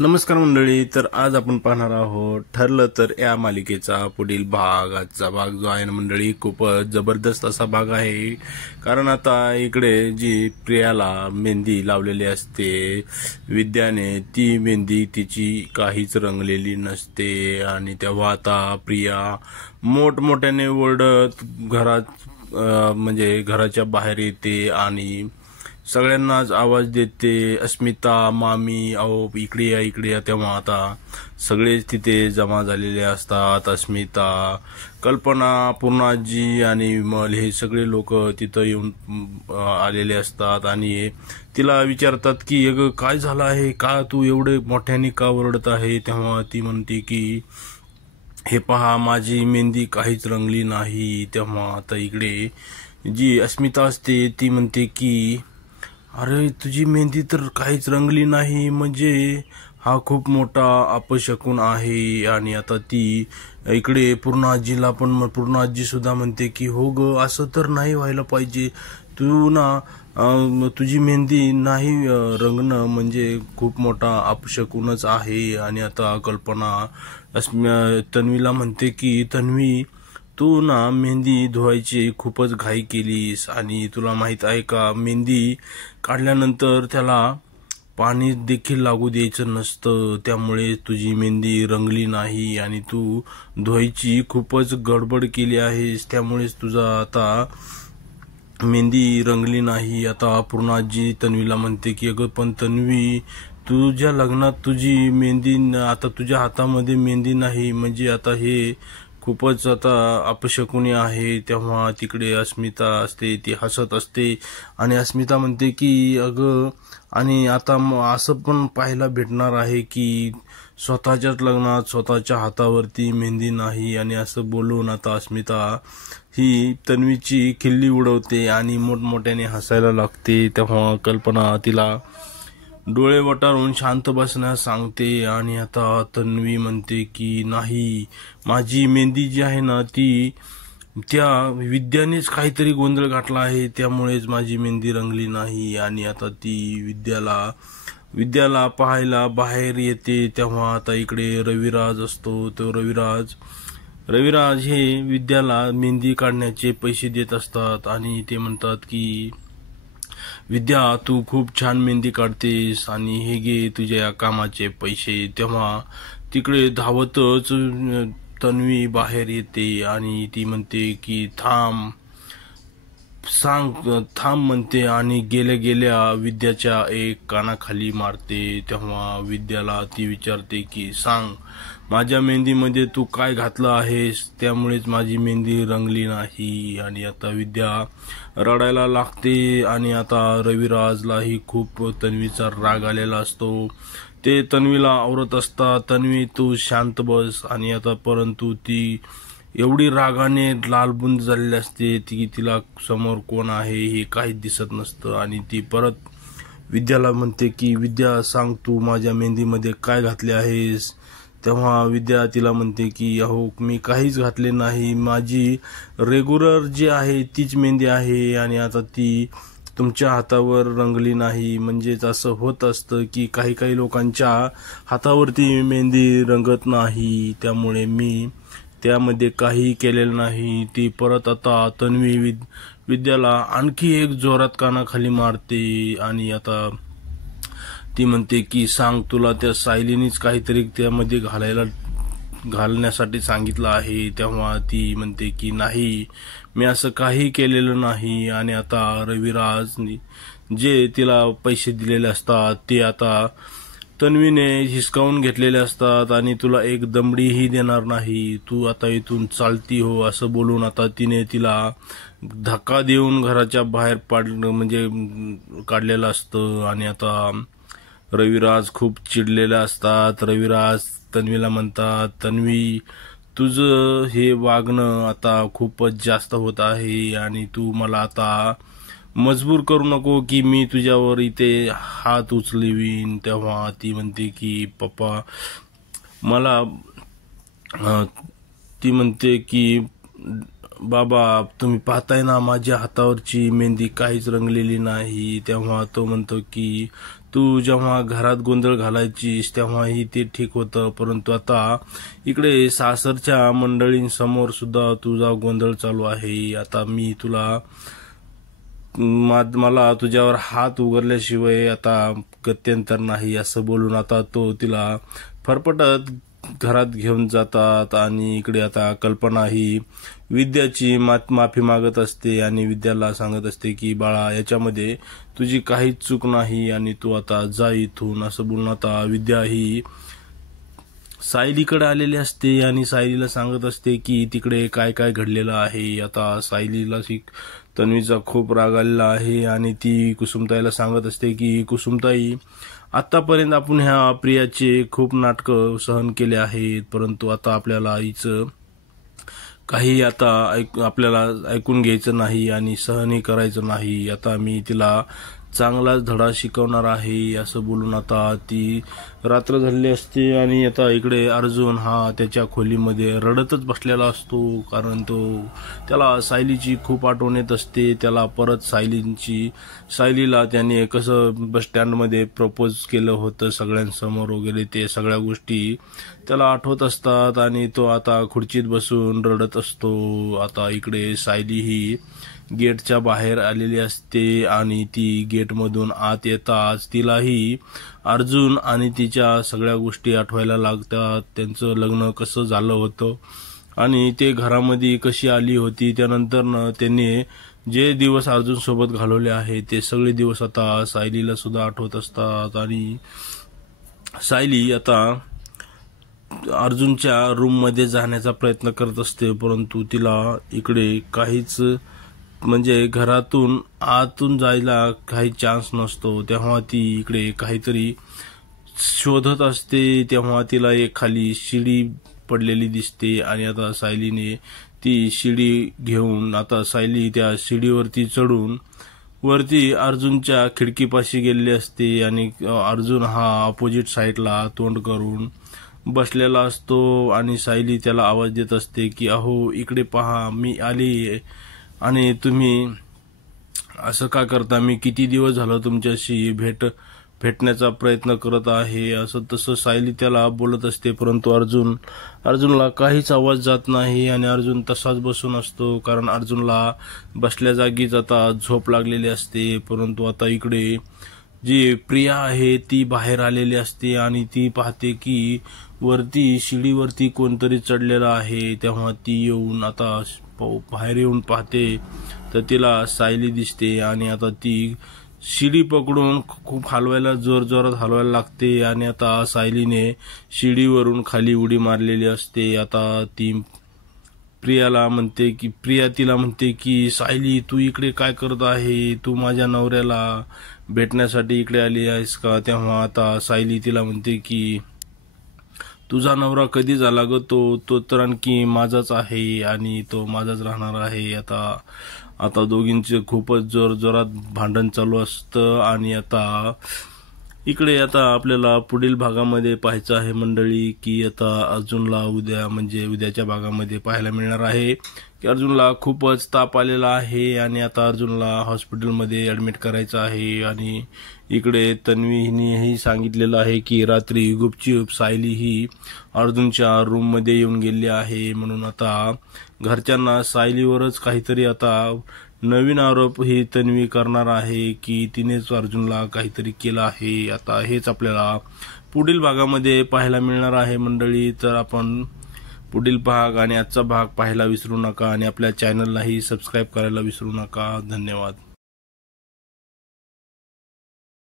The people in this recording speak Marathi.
नमस्कार मंडळी. तर आज आपण पाहणार आहोत ठरलं तर या मालिकेचा पुढील भाग. आजचा भाग जो आहे ना मंडळी, खूपच जबरदस्त असा भाग आहे. कारण आता इकडे जी प्रियाला मेहंदी लावलेली असते विद्याने, ती मेहंदी तिची काहीच रंगलेली नसते. आणि तेव्हा आता प्रिया मोठमोठ्याने ओरडत म्हणजे घराच्या बाहेर येते आणि सगळ्यांनाच आवाज देते, अस्मिता, मामी, अहो इकडे या इकडे या. तेव्हा आता सगळेच तिथे जमा झालेले असतात. अस्मिता, कल्पना, पूर्णाजी आणि विमल हे सगळे लोक तिथं येऊन आलेले असतात आणि तिला विचारतात की अगं काय झालं आहे, का तू एवढे मोठ्याने का ओरडत आहे. तेव्हा ती म्हणते की हे पहा, माझी मेहंदी काहीच रंगली नाही. तेव्हा आता इकडे जी अस्मिता असते ती म्हणते की अरे तुझी मेहंदी तर काहीच रंगली नाही, म्हणजे हा खूप मोठा अपशकुन आहे. आणि आता ती इकडे पूर्णाजीला पण पूर्णाजी सुद्धा म्हणते की हो ग, असं तर नाही व्हायला पाहिजे. तू ना तुझी मेहंदी नाही रंगणं म्हणजे खूप मोठा अपशकुनच आहे. आणि आता कल्पना तन्वीला म्हणते की तन्वी, तू ना मेहंदी धुवायची खूपच घाई केलीस आणि तुला माहित आहे का, मेहंदी काढल्यानंतर त्याला पाणी देखील लागू द्यायचं नसतं. त्यामुळे तुझी मेहंदी रंगली नाही आणि तू धुवायची खूपच गडबड केली आहेस, त्यामुळेच तुझा आता मेहंदी रंगली नाही. आता पूर्णाजी तन्वीला म्हणते की अगं पण तन्वी, तुझ्या लग्नात तुझी मेहंदी, आता तुझ्या हातामध्ये मेहंदी नाही म्हणजे आता हे खूपच आता अपशकुनी आहे. तेव्हा तिकडे अस्मिता असते, ती हसत असते आणि अस्मिता म्हणते की अगं, आणि आता असं पण पाहायला भेटणार आहे की स्वतःच्याच लग्नात स्वतःच्या हातावरती मेहंदी नाही. आणि असं बोलून आता अस्मिता ही तन्वीची खिल्ली उडवते आणि मोठमोठ्याने हसायला लागते. तेव्हा कल्पना तिला डोळे वटारून शांत बसण्यास सांगते आणि आता तन्वी म्हणते की नाही, माझी मेहंदी जी आहे ना ती त्या विद्यानेच काहीतरी गोंधळ घातला आहे, त्यामुळेच माझी मेहंदी रंगली नाही. आणि आता ती विद्याला पाहायला बाहेर येते. तेव्हा आता इकडे रविराज असतो. तो रविराज हे विद्याला मेहंदी काढण्याचे पैसे देत असतात आणि ते म्हणतात की विद्या, तू खूप छान मेहंदी काढतेस आणि हे घे तुझ्या या कामाचे पैसे. तेव्हा तिकडे धावतच तन्वी बाहेर येते आणि ती म्हणते की थांब म्हणते आणि गेल्या गेल्या विद्याच्या एक कानाखाली मारते. तेव्हा विद्याला ती विचारते की सांग, माझ्या मेहंदीमध्ये तू काय घातलं आहेस, त्यामुळेच माझी मेहंदी रंगली नाही. आणि आता विद्या रडायला लागते आणि आता रविराजलाही खूप तन्वीचा राग आलेला असतो. ते तन्वीला आवरत असतात, तन्वी तू शांत बस. आणि आता परंतु ती एवढी रागाने लालबुंद झालेली असते की तिला समोर कोण आहे हे काहीच दिसत नसतं. आणि ती परत विद्याला म्हणते की विद्या, सांग तू माझ्या मेहंदीमध्ये काय घातले आहेस. तेव्हा विद्या तिला म्हणते की अहो मी काहीच घातले नाही, माझी रेग्युलर जी आहे तीच मेहंदी आहे आणि आता ती तुमच्या हातावर रंगली नाही. म्हणजेच असं होत असतं की काही काही लोकांच्या हातावरती मेहंदी रंगत नाही, त्यामुळे मी त्यामध्ये काही केलेलं नाही. ती परत आता तन्वी विद्याला आणखी एक जोरात कानाखाली मारते आणि आता ती म्हणते की सांग, तुला त्या सायलीनीच काहीतरी त्यामध्ये घालण्यासाठी सांगितलं आहे. तेव्हा ती म्हणते की नाही, मी असं काही केलेलं नाही. आणि आता रविराज जे तिला पैसे दिलेले असतात ते आता तन्वीने हिसकावून घेतलेले असतात आणि तुला एक दमडीही देणार नाही, तू आता इथून चालती हो, असं बोलून आता तिने तिला धक्का देऊन घराच्या बाहेर काढलेलं असतं. आणि आता रविराज खूप चिडलेले असतात. रविराज तन्वीला म्हणतात, तन्वी तुझं हे वागणं आता खूपच जास्त होत आहे आणि तू मला आता मजबूर करू नको की मी तुझ्यावर इथे हात उचलवीन. तेव्हा ती म्हणते की पप्पा मला ती म्हणते की बाबा, तुम्ही पाहताय ना माझ्या हातावरची मेहंदी काहीच रंगलेली नाही. तेव्हा तो म्हणतो की तू जेव्हा घरात गोंधळ घालायचीस तेव्हाही ते ठीक होतं, परंतु आता इकडे सासरच्या मंडळींसमोर सुद्धा तुझा गोंधळ चालू आहे. आता मी तुला मला तुझ्यावर हात उगारल्याशिवाय आता गत्यंतर नाही असं बोलून आता तो तिला फरफटत घरात घेऊन जातात. आणि इकडे आता कल्पना ही विद्याची माफी मागत असते आणि विद्याला सांगत असते की बाळा, याच्यामध्ये तुझी काहीच चूक नाही आणि तू आता जा इथून असं बोलून आता विद्या ही सायलीकडे आलेली असते आणि सायलीला सांगत असते की तिकडे काय काय घडलेलं आहे. आता सायलीला तन्वीचा खूप राग आलेला आहे आणि ती कुसुमताईला सांगत असते की कुसुमताई, आतापर्यंत आपण ह्या प्रियाचे खूप नाटकं सहन केले आहेत, परंतु आता आपल्याला हिचं काही आता आपल्याला ऐकून घ्यायचं नाही आणि सहनही करायचं नाही. आता मी तिला चांगलाच धडा शिकवणार आहे असं बोलून आता ती रात्र झालेली असते आणि आता इकडे अर्जुन हा त्याच्या खोलीमध्ये रडतच बसलेला असतो, कारण त्याला सायलीची खूप आठवण येत असते. त्याला परत सायलीला त्याने कसं बस स्टँडमध्ये प्रपोज केलं होतं सगळ्यांसमोर वगैरे, ते सगळ्या गोष्टी त्याला आठवत असतात आणि तो आता खुर्चीत बसून रडत असतो. आता इकडे सायली ही गेटच्या बाहेर आलेली असते आणि ती गेटमधून आत येताच तिलाही अर्जुन आणि तिच्या सगळ्या गोष्टी आठवायला लागतात. त्यांचं लग्न कसं झालं होतं आणि ते घरामध्ये कशी आली होती, त्यानंतर त्यांनी जे दिवस अर्जुन सोबत घालवले आहेत ते सगळे दिवस आता सायलीला सुद्धा आठवत असतात. आणि सायली आता अर्जुनच्या रूममध्ये जाण्याचा प्रयत्न करत असते, परंतु तिला इकडे काहीच म्हणजे घरातून आतून जायला काही चान्स नसतो. तेव्हा ती इकडे काहीतरी शोधत असते, तेव्हा तिला एक खाली शिडी पडलेली दिसते आणि आता सायलीने ती शिडी घेऊन आता सायली त्या शिडीवरती चढून वरती अर्जुनच्या खिडकीपाशी गेलेली असते आणि अर्जुन हा अपोजिट साईडला तोंड करून बसलेला असतो आणि सायली त्याला आवाज देत असते की अहो इकडे पहा, मी आली आणि तुम्ही असं का करता, मी किती दिवस झालं तुमच्याशी भेटण्याचा प्रयत्न करत आहे. असं तसं सायली त्याला बोलत असते, परंतु अर्जुनला काहीच आवाज जात नाही आणि अर्जुन तसाच बसून असतो, कारण अर्जुनला बसल्या जागीच आता झोप लागलेली असते. परंतु आता इकडे जी प्रिया आहे ती बाहेर आलेली असते आणि ती पाहते की वरती शिडीवरती कोणतरी चढलेलं आहे. तेव्हा ती येऊन आता बाहेर येऊन पाहते तर तिला सायली दिसते आणि आता ती शिडी पकडून खूप हलवायला जोरात हलवायला लागते आणि आता सायलीने शिडीवरून खाली उडी मारलेली असते. आता ती प्रिया तिला म्हणते की सायली, तू इकडे काय करत आहे, तू माझ्या नवऱ्याला भेटण्यासाठी इकडे आली आहेस का. तेव्हा आता सायली तिला म्हणते की तुझा नवरा कधी झाला ग, तो तर आणखी माझाच आहे आणि तो माझाच राहणार आहे. आता दोघींचे खूपच जोरात भांडण चालू असतं आणि आता इकडे आता आपल्याला पुढील भागामध्ये पाहायचं आहे मंडळी की आता अर्जुनला उद्याच्या भागामध्ये पाहायला मिळणार आहे की अर्जुनला खूपच ताप आलेला आहे आणि आता अर्जुनला हॉस्पिटलमध्ये ऍडमिट करायचं आहे. आणि इकडे तन्वीनेही सांगितलेलं आहे की रात्री गुपचूप सायली ही अर्जुनच्या रूममध्ये येऊन गेली आहे, म्हणून आता घरच्यांना सायलीवरच काहीतरी आता नवीन आरोप ही तन्वी करणार आहे की तिनेच अर्जुनला काहीतरी केलं आहे. आता हेच आपल्याला पुढील भागामध्ये पाहायला मिळणार आहे मंडळी. तर आपण पुढील भाग आणि आजचा भाग पाहायला विसरू नका आणि आपल्या चॅनललाही सबस्क्राईब करायला विसरू नका. धन्यवाद.